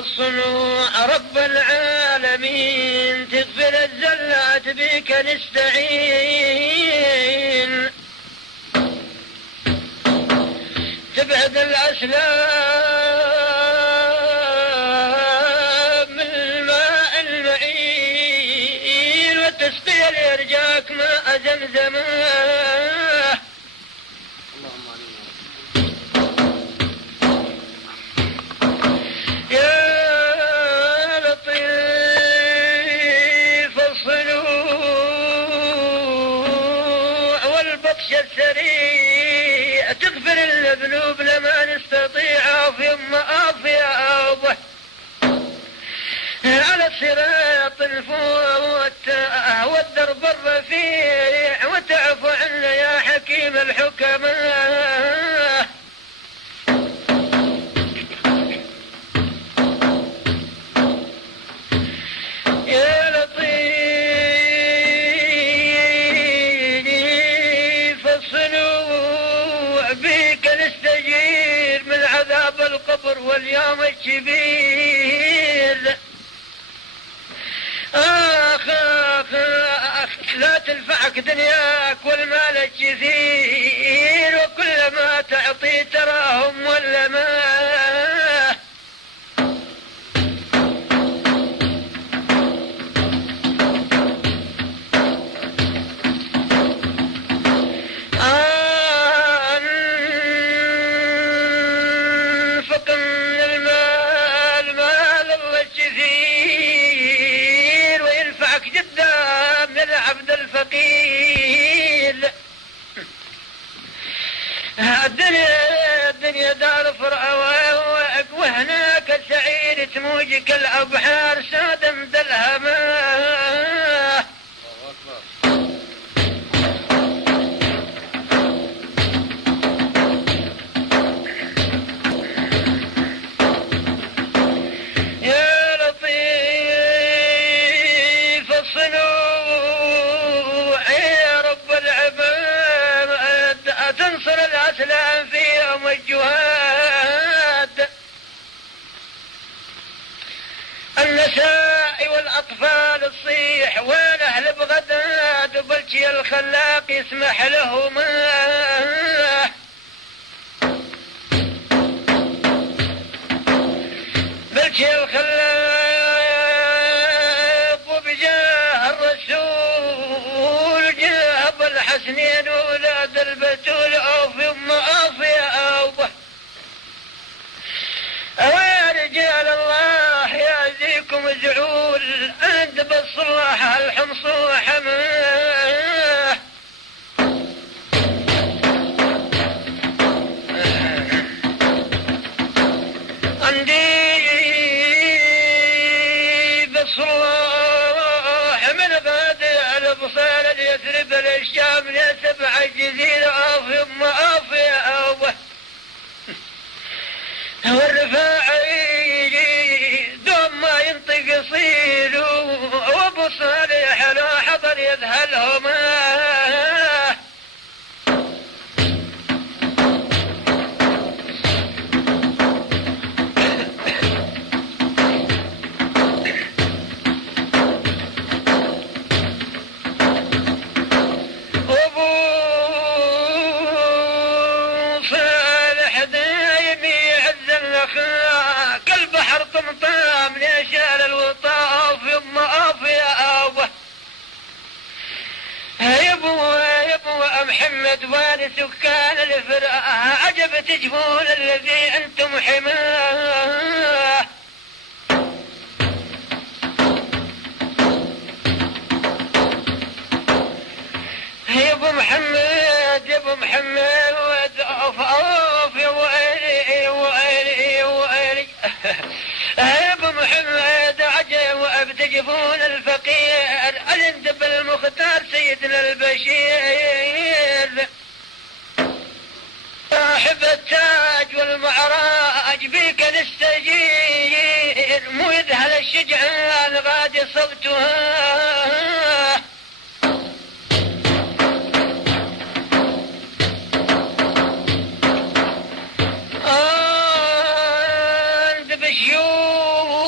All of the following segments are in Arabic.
والصنوع رب العالمين، تغفر الزلات بك نستعين، تبعد الأسلام من الماء المعين، وتسقي ليرجاك ماء زمزم. السريع تغفر الذنوب لما نستطيع في مآفيها، على الصراط الفوت والدرب الرفيع، وتعفو عنا يا حكيم الحكماء. يا لطيف الصنوع بك نستجير من عذاب القبر واليوم الكبير. آخ آخ آخ لا تنفعك دنياك والمال الكثير، وكل ما تعطي تراهم ولا ما. أنفق من المال مال الله الكثير، وينفعك جدا من العبد الفقير. الدنيا دار فرعوان، وهناك سعيد تموجك الأبحار سادا مدلهما. يا لطيف الصنوع يا رب العباد، تنصر الأسلام في يوم الجهاد. النساء والأطفال تصيح والأهل بغداد، وبلجي الخلاق يسمح لهما. بلجي الخلاق وبجاه الرسول جاب الحسنين وولاد البتول، أو في أم أوفي يا رجال الله يعزيكم زعول، عند بالصلاح الحمصوح منه. عندي بالصلاح من بادئ البصار يثرب الشام لسبع جزيرة، أو في أم أوفي والرفاعي دوم ما ينطق يصير، وابو صالح لو حضر يذهلهما. كالبحر طمطام ليشال الوطاف يما أوفي يبو محمد وان سكان الفرقة، عجب تجفون الذي أنتم حماه. يبو محمد أوف يا ويلي ويلي ويلي. يبو محمد عجب وابتجفون الفقير، الندب المختار سيدنا البشير. صاحب التاج والمعراج بيك نستجير، مو يذهل الشجعان غادي صوتها. عند بشيوخ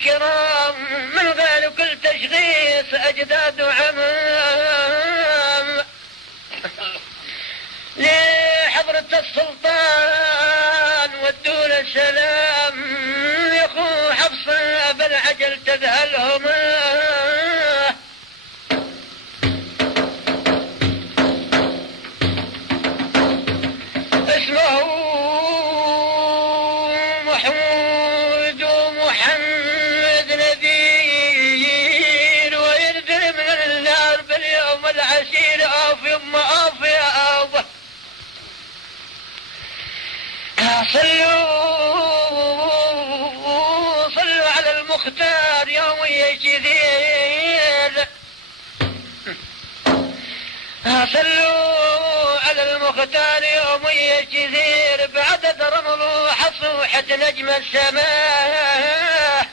الكرام من غير كل تشخيص أجداد وعمام لحضرة السلطان والدول السلام يخو حفص بالعجل تذهلهم اسمه محمود ومحمد نبيل وينزل من النار باليوم العسير اوف يما اوف يا اوف صلوا على المختار يومي كثير صلوا على المختار يومي كثير بعدد رمل وحصوحة نجم السماء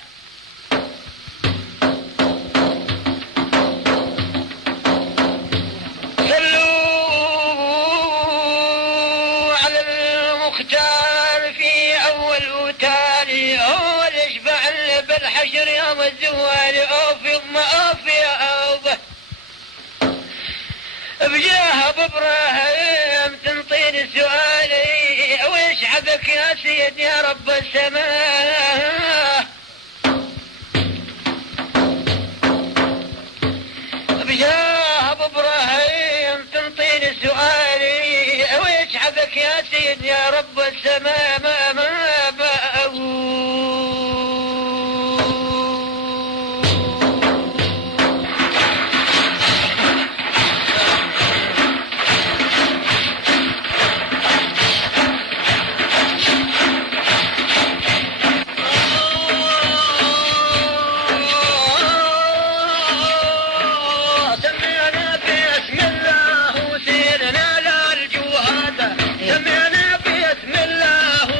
صلوا على المختار في أول وتالي أول اشبع بالحشر يوم الزوال أوف يما أوف يا أوف بجاه ابو ابراهيم تنطيني سؤالي ويش حبك يا سيد يا رب السماء بجاه ابو ابراهيم تنطيني سؤالي ويش حبك يا سيد يا رب السماء ما سمعنا باسم الله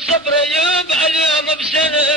صبر ايوب على اليوم بسنه